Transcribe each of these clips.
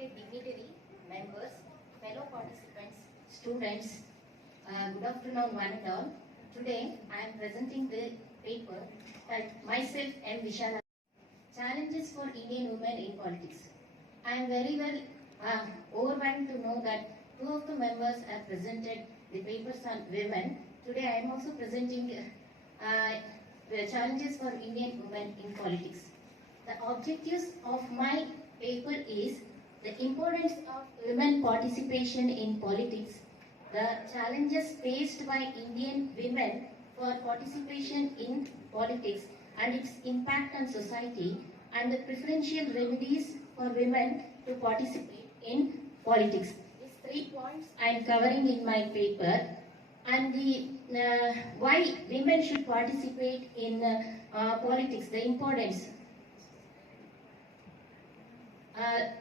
respected dignitary, members, fellow participants, students, good afternoon one and all. Today I am presenting the paper that myself and Vishalakshi, Challenges for Indian Women in Politics. I am very well overwhelmed to know that two of the members have presented the papers on women. Today I am also presenting the challenges for Indian women in politics. The objectives of my paper is the importance of women participation in politics, the challenges faced by Indian women for participation in politics and its impact on society, and the preferential remedies for women to participate in politics. These 3 points I am covering in my paper, and the why women should participate in politics, the importance.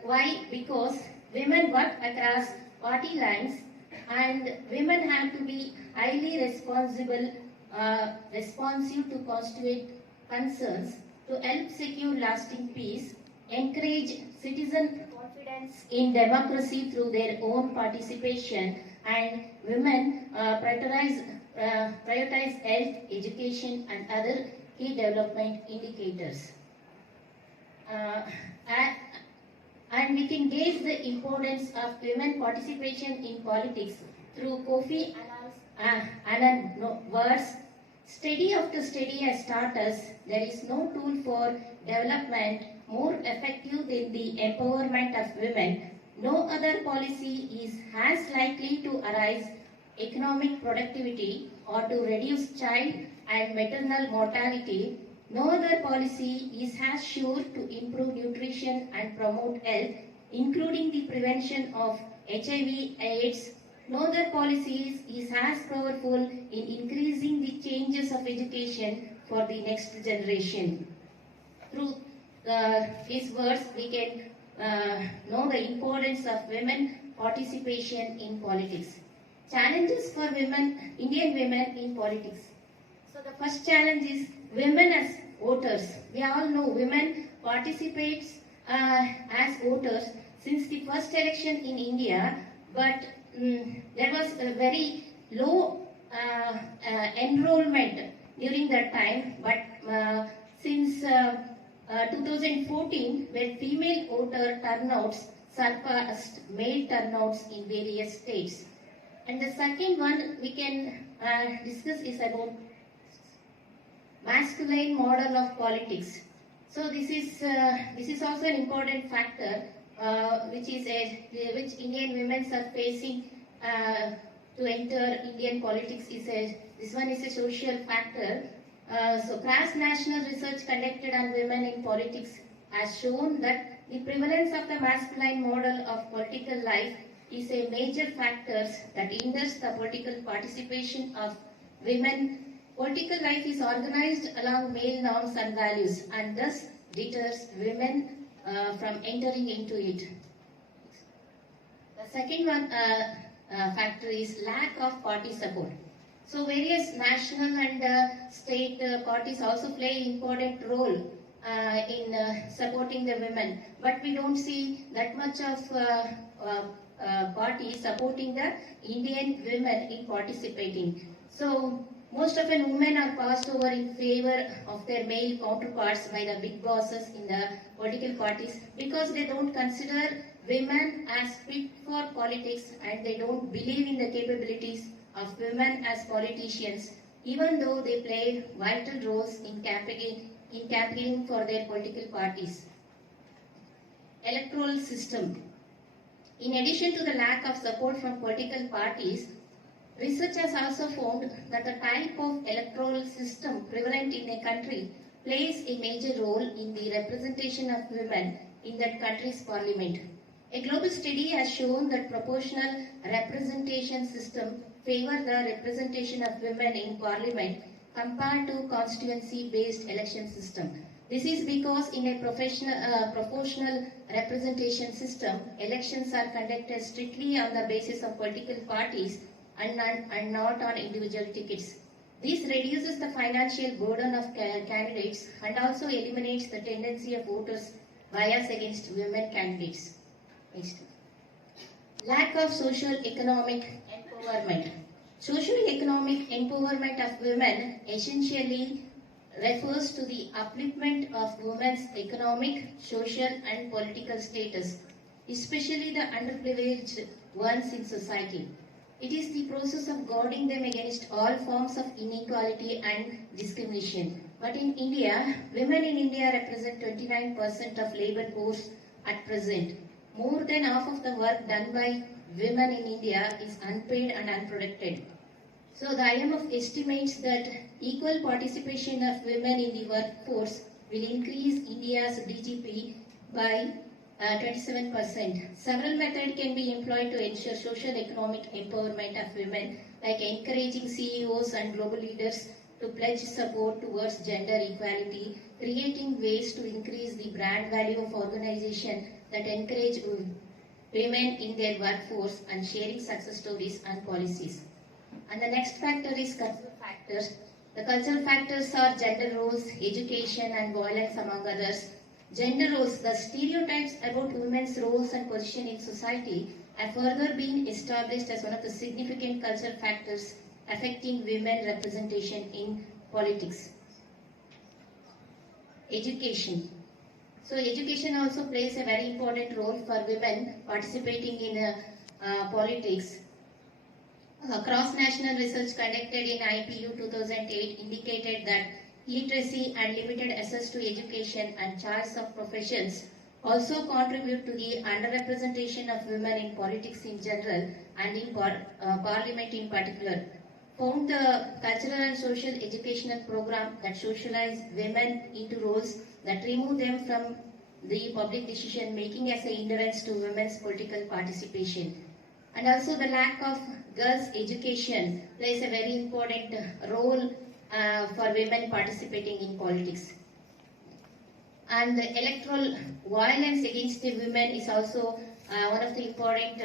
Why? Because women work across party lines, and women have to be highly responsive to constituent concerns to help secure lasting peace, encourage citizen confidence in democracy through their own participation, and women prioritize health, education, and other key development indicators. And we can gauge the importance of women participation in politics through Kofi Annan's words. Study after study has taught us there is no tool for development more effective than the empowerment of women. No other policy is as likely to arise economic productivity or to reduce child and maternal mortality. No other policy is as sure to improve nutrition and promote health, including the prevention of HIV/AIDS. No other policy is as powerful in increasing the changes of education for the next generation. Through these words, we can know the importance of women participation in politics. Challenges for women, Indian women in politics. So the first challenge is women as voters. We all know women participate as voters since the first election in India, but there was a very low enrollment during that time. But since 2014, when female voter turnouts surpassed male turnouts in various states. And the second one we can discuss is about masculine model of politics. So this is also an important factor which Indian women are facing to enter Indian politics. This one is a social factor. So cross national research conducted on women in politics has shown that the prevalence of the masculine model of political life is a major factor that hinders the political participation of women. Political life is organized along male norms and values, and thus deters women from entering into it. The second one factor is lack of party support. So various national and state parties also play an important role in supporting the women, but we don't see that much of parties supporting the Indian women in participating. So most often women are passed over in favor of their male counterparts by the big bosses in the political parties because they don't consider women as fit for politics, and they don't believe in the capabilities of women as politicians, even though they play vital roles in campaigning for their political parties. Electoral system. In addition to the lack of support from political parties, research has also found that the type of electoral system prevalent in a country plays a major role in the representation of women in that country's parliament. A global study has shown that proportional representation system favor the representation of women in parliament compared to constituency-based election system. This is because in a proportional representation system, elections are conducted strictly on the basis of political parties and not on individual tickets. This reduces the financial burden of candidates and also eliminates the tendency of voters bias against women candidates. Next. Lack of socio-economic empowerment. Socio-economic empowerment of women essentially refers to the upliftment of women's economic, social and political status, especially the underprivileged ones in society. It is the process of guarding them against all forms of inequality and discrimination. But in India, women in India represent 29% of labor force at present. More than half of the work done by women in India is unpaid and unprotected. So the IMF estimates that equal participation of women in the workforce will increase India's GDP by 27%. Several methods can be employed to ensure social economic empowerment of women, like encouraging CEOs and global leaders to pledge support towards gender equality, creating ways to increase the brand value of organizations that encourage women in their workforce, and sharing success stories and policies. And the next factor is cultural factors. The cultural factors are gender roles, education and violence among others. Gender roles, the stereotypes about women's roles and position in society have further been established as one of the significant cultural factors affecting women representation in politics. Education. So education also plays a very important role for women participating in politics. Cross-national research conducted in IPU 2008 indicated that literacy and limited access to education and choice of professions also contribute to the underrepresentation of women in politics in general and in parliament in particular. Found the cultural and social educational program that socialize women into roles that remove them from the public decision making as a hindrance to women's political participation. And also the lack of girls' education plays a very important role for women participating in politics. And the electoral violence against the women is also one of the important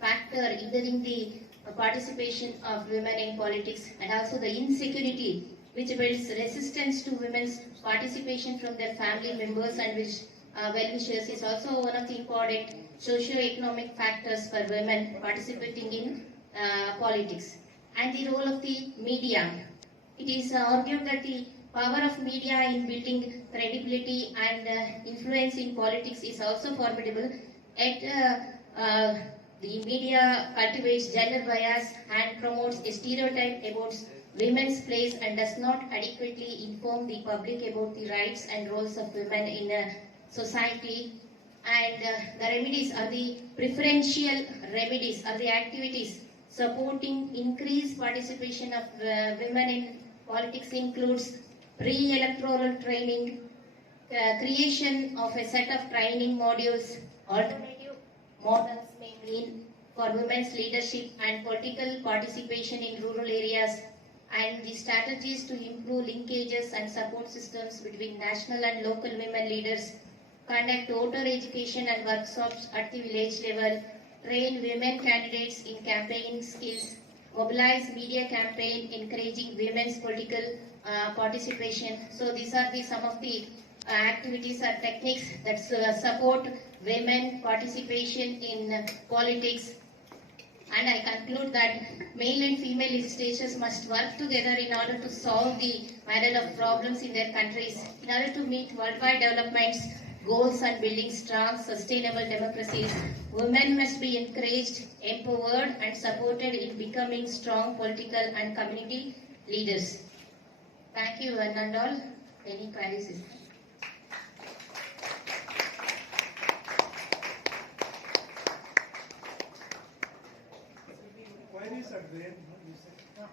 factor hindering the participation of women in politics, and also the insecurity which builds resistance to women's participation from their family members and which well-wishers is also one of the important socio-economic factors for women participating in politics. And the role of the media. It is argued that the power of media in building credibility and influence in politics is also formidable. Yet the media cultivates gender bias and promotes a stereotype about women's place and does not adequately inform the public about the rights and roles of women in society. And the remedies are the preferential remedies are the activities supporting increased participation of women in politics includes pre-electoral training, creation of a set of training modules, alternative models mainly for women's leadership and political participation in rural areas, and the strategies to improve linkages and support systems between national and local women leaders, conduct voter education and workshops at the village level, train women candidates in campaigning skills, mobilize media campaign encouraging women's political participation. So these are some of the activities or techniques that support women participation in politics. And I conclude that male and female legislatures must work together in order to solve the myriad of problems in their countries. In order to meet worldwide developments goals and building strong, sustainable democracies, women must be encouraged, empowered and supported in becoming strong political and community leaders. Thank you one and all. Any queries? Queries are there, no? You said?